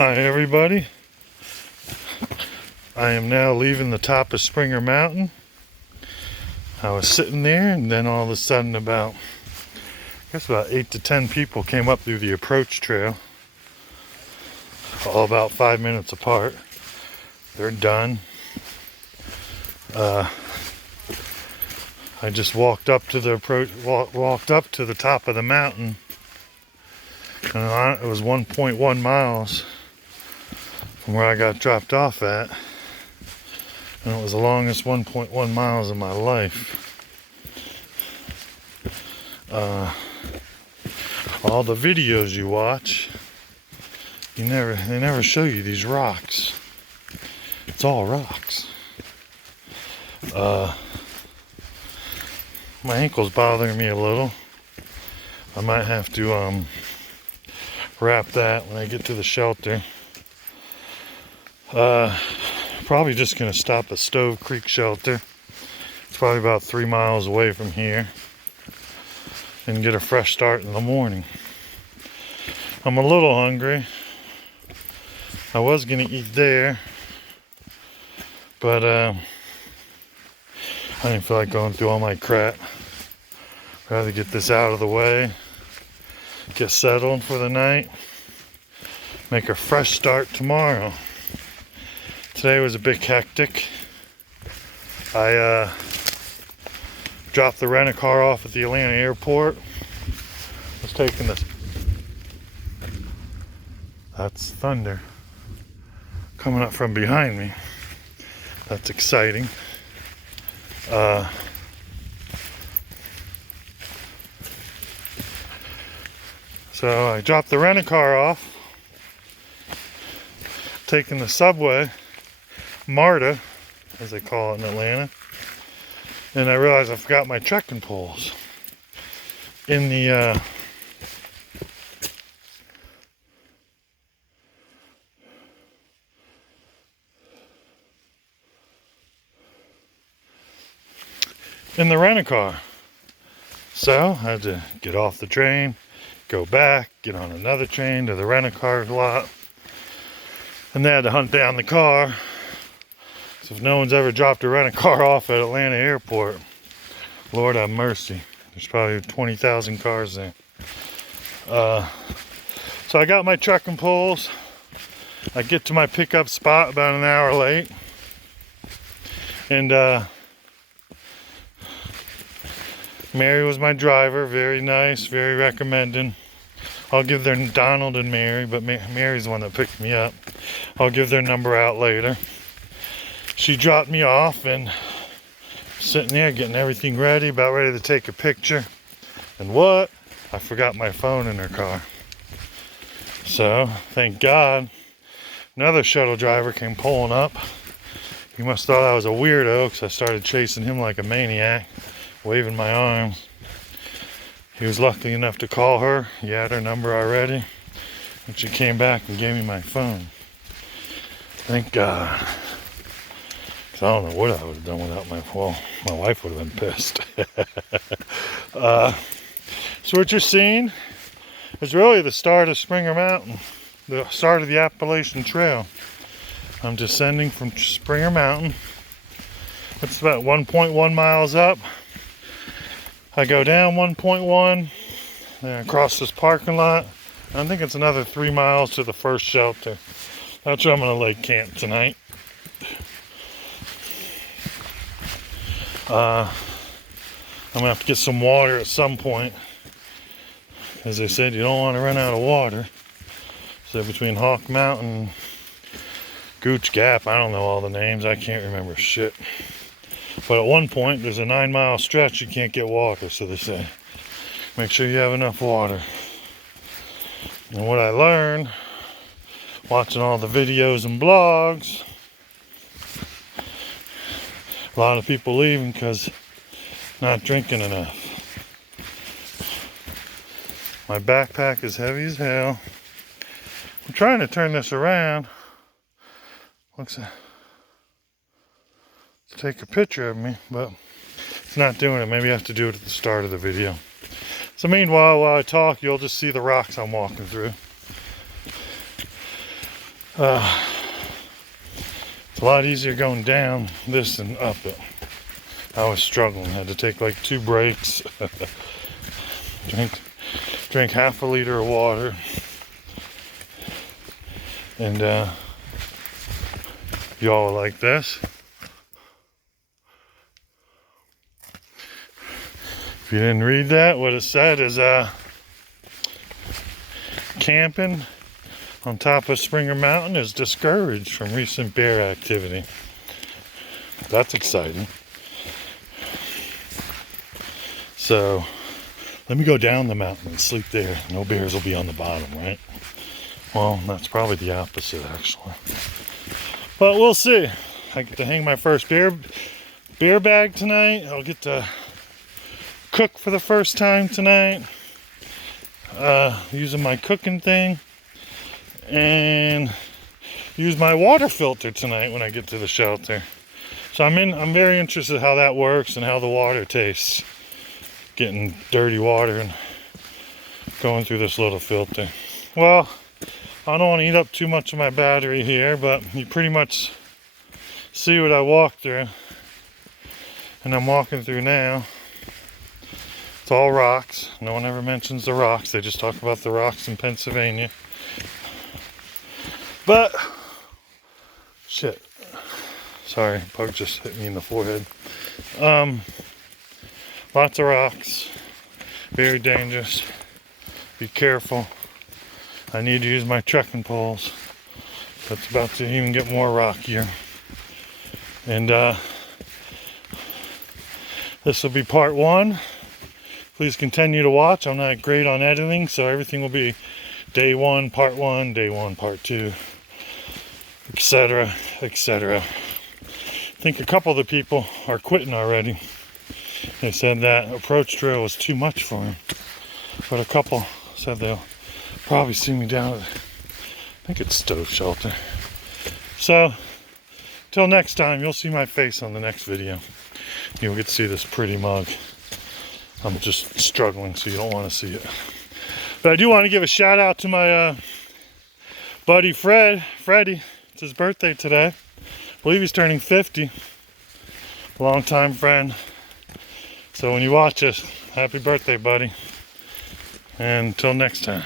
Hi everybody, I am now leaving the top of Springer Mountain. I was sitting there and then all of a sudden about 8 to 10 people came up through the approach trail, all about 5 minutes apart. They're done. I just walked up to the top of the mountain, and it was 1.1 miles from where I got dropped off at, and it was the longest 1.1 miles of my life. All the videos you watch, they never show you these rocks. It's all rocks. My ankle's bothering me a little. I might have to wrap that when I get to the shelter. Probably just gonna stop at Stove Creek Shelter. It's probably about 3 miles away from here, and get a fresh start in the morning. I'm a little hungry. I was gonna eat there, but I didn't feel like going through all my crap. I'd rather get this out of the way, get settled for the night, make a fresh start tomorrow. Today was a bit hectic. I dropped the rent-a-car off at the Atlanta airport. Was taking this. That's thunder coming up from behind me. That's exciting. So I dropped the rent-a-car off, taking the subway, MARTA, as they call it in Atlanta, and I realized I forgot my trekking poles in the rent-a-car. So I had to get off the train, go back, get on another train to the rent-a-car lot, and they had to hunt down the car. So if no one's ever dropped a rent-a-car off at Atlanta airport, Lord have mercy. There's probably 20,000 cars there. So I got my trekking poles. I get to my pickup spot about an hour late, and Mary was my driver. Very nice, very recommending. I'll give their Donald and Mary, but Mary's the one that picked me up. I'll give their number out later. She dropped me off, and sitting there getting everything ready, about ready to take a picture. And what? I forgot my phone in her car. So, thank God, another shuttle driver came pulling up. He must have thought I was a weirdo, because I started chasing him like a maniac, waving my arms. He was lucky enough to call her. He had her number already, and she came back and gave me my phone. Thank God. I don't know what I would have done without my wife would have been pissed. So what you're seeing is really the start of Springer Mountain, the start of the Appalachian Trail. I'm descending from Springer Mountain. It's about 1.1 miles up. I go down 1.1, then across this parking lot. I think it's another 3 miles to the first shelter. That's where I'm going to lay camp tonight. I'm gonna have to get some water at some point. As they said, you don't want to run out of water. So between Hawk Mountain, Gooch Gap, I don't know all the names, I can't remember shit. But at one point, there's a 9-mile stretch you can't get water, so they say, make sure you have enough water. And what I learned, watching all the videos and blogs, a lot of people leaving because not drinking enough. My backpack is heavy as hell. I'm trying to turn this around. Looks to take a picture of me, but it's not doing it. Maybe I have to do it at the start of the video. So meanwhile, while I talk, you'll just see the rocks I'm walking through. It's a lot easier going down this than up it. I was struggling. I had to take like 2 breaks. drink half a liter of water. And y'all like this. If you didn't read that, what it said is camping on top of Springer Mountain is discouraged from recent bear activity. That's exciting. So let me go down the mountain and sleep there. No bears will be on the bottom, right? Well, that's probably the opposite, actually. But we'll see. I get to hang my first beer bag tonight. I'll get to cook for the first time tonight. Using my cooking thing. And use my water filter tonight when I get to the shelter. So I'm very interested how that works and how the water tastes. Getting dirty water and going through this little filter. Well, I don't want to eat up too much of my battery here, but you pretty much see what I walked through. And I'm walking through now. It's all rocks. No one ever mentions the rocks. They just talk about the rocks in Pennsylvania. But, shit. Sorry, bug just hit me in the forehead. Lots of rocks. Very dangerous. Be careful. I need to use my trekking poles. That's about to even get more rockier. And this will be part 1. Please continue to watch. I'm not great on editing, so everything will be day 1, part 1, day 1, part 2, etc., etc. I think a couple of the people are quitting already. They said that approach trail was too much for them. But a couple said they'll probably see me down at, I think it's Stove Shelter. So, till next time, you'll see my face on the next video. You'll get to see this pretty mug. I'm just struggling, so you don't want to see it. But I do want to give a shout out to my buddy Freddie. It's his birthday today. I believe he's turning 50. Long-time friend. So when you watch this, happy birthday, buddy. And until next time.